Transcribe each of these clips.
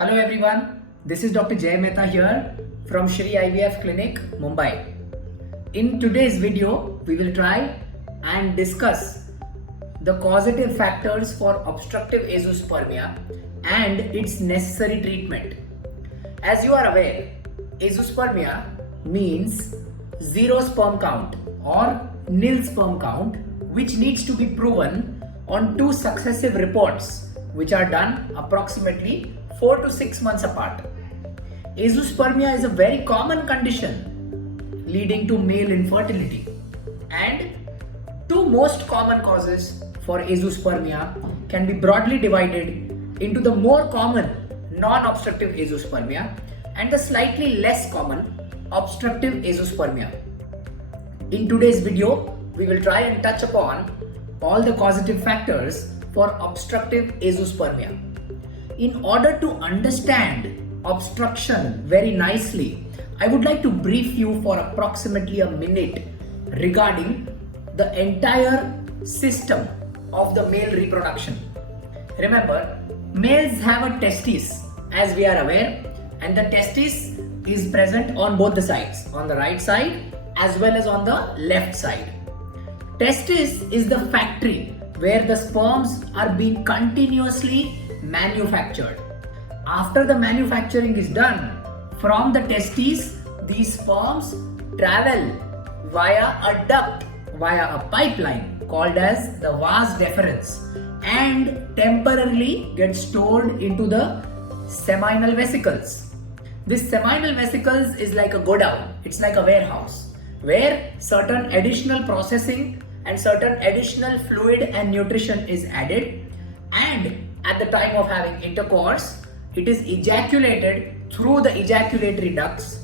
Hello everyone, this is Dr. Jay Mehta here from Shri IVF Clinic, Mumbai. In today's video, we will try and discuss the causative factors for obstructive azoospermia and its necessary treatment. As you are aware, azoospermia means zero sperm count or nil sperm count, which needs to be proven on two successive reports which are done approximately 4 to 6 months apart. Azoospermia is a very common condition leading to male infertility, and two most common causes for azoospermia can be broadly divided into the more common non-obstructive azoospermia and the slightly less common obstructive azoospermia. In today's video, we will try and touch upon all the causative factors for obstructive azoospermia. In order to understand obstruction very nicely, I would like to brief you for approximately a minute regarding the entire system of the male reproduction. Remember, males have a testis, as we are aware, and the testis is present on both the sides, on the right side as well as on the left side. Testis is the factory where the sperms are being continuously manufactured. After the manufacturing is done, from the testes, these sperms travel via a duct, via a pipeline called as the vas deferens, and temporarily get stored into the seminal vesicles. This seminal vesicles is like a godown, it's like a warehouse where certain additional processing and certain additional fluid and nutrition is added, and at the time of having intercourse, it is ejaculated through the ejaculatory ducts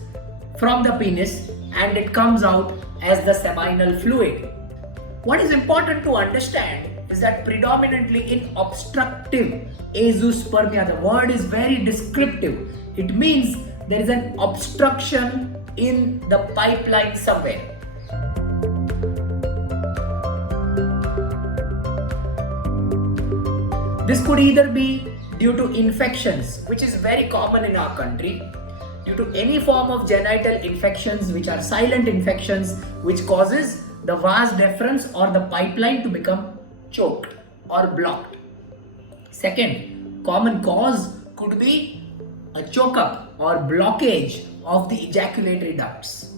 from the penis and it comes out as the seminal fluid. What is important to understand is that predominantly in obstructive azoospermia, the word is very descriptive. It means there is an obstruction in the pipeline somewhere. This could either be due to infections, which is very common in our country, due to any form of genital infections which are silent infections, which causes the vas deferens or the pipeline to become choked or blocked. Second common cause could be a choke up or blockage of the ejaculatory ducts.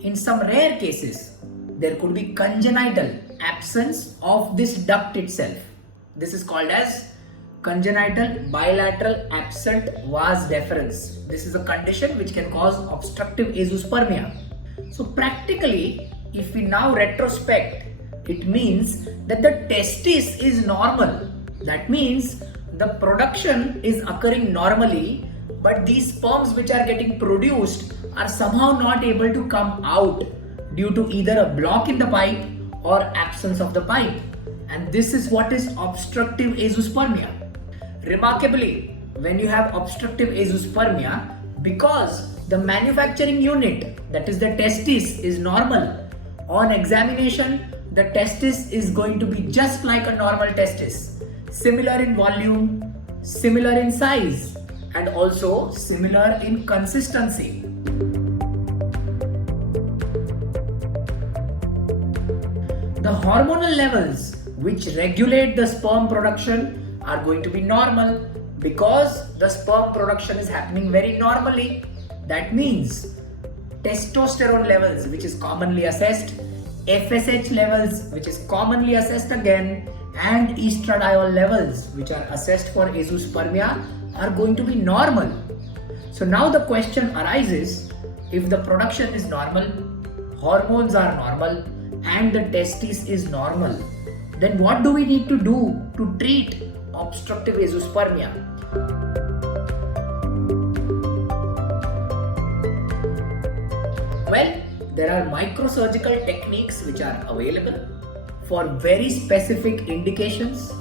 In some rare cases, there could be congenital absence of this duct itself. This is called as congenital bilateral absent vas deferens. This is a condition which can cause obstructive azoospermia. So practically, if we now retrospect, it means that the testis is normal. That means the production is occurring normally, but these sperms which are getting produced are somehow not able to come out due to either a block in the pipe or absence of the pipe. And this is what is obstructive azoospermia. Remarkably, when you have obstructive azoospermia, because the manufacturing unit, that is the testis, is normal, on examination, the testis is going to be just like a normal testis, similar in volume, similar in size, and also similar in consistency. The hormonal levels which regulate the sperm production are going to be normal because the sperm production is happening very normally. That means testosterone levels, which is commonly assessed, FSH levels, which is commonly assessed again, and estradiol levels, which are assessed for azoospermia, are going to be normal. So now the question arises, if the production is normal, hormones are normal, and the testis is normal, then what do we need to do to treat obstructive azoospermia? Well, there are microsurgical techniques which are available for very specific indications,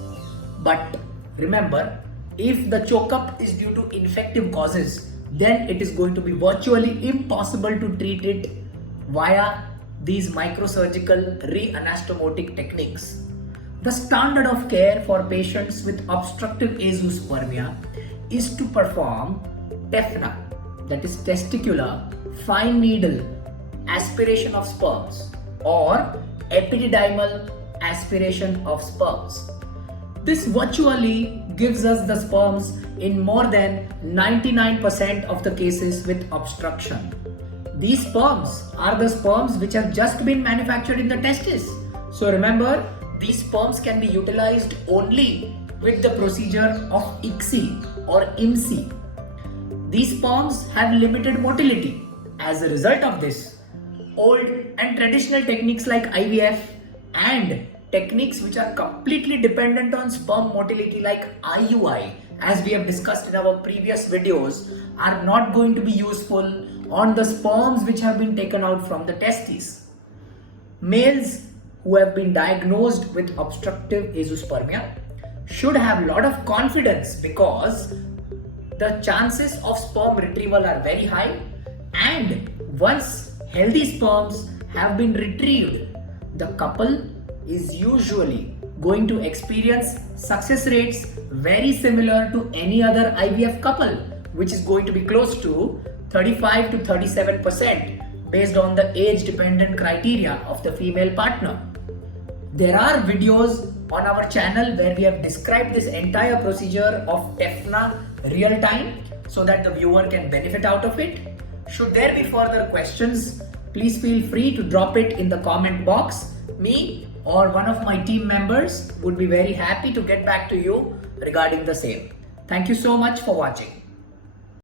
but remember, if the choke-up is due to infective causes, then it is going to be virtually impossible to treat it via these microsurgical re-anastomotic techniques. The standard of care for patients with obstructive azoospermia is to perform TEFNA, that is testicular fine needle aspiration of sperms, or epididymal aspiration of sperms. This virtually gives us the sperms in more than 99% of the cases with obstruction. These sperms are the sperms which have just been manufactured in the testis. So remember, these sperms can be utilized only with the procedure of ICSI or IMSI. These sperms have limited motility. As a result of this, old and traditional techniques like IVF and techniques which are completely dependent on sperm motility like IUI, as we have discussed in our previous videos, are not going to be useful on the sperms which have been taken out from the testes. Males who have been diagnosed with obstructive azoospermia should have a lot of confidence because the chances of sperm retrieval are very high, and once healthy sperms have been retrieved, the couple is usually going to experience success rates very similar to any other IVF couple, which is going to be close to 35 to 37% based on the age dependent criteria of the female partner. There are videos on our channel where we have described this entire procedure of TEFNA real time so that the viewer can benefit out of it. Should there be further questions, please feel free to drop it in the comment box. Me or one of my team members would be very happy to get back to you regarding the same. Thank you so much for watching.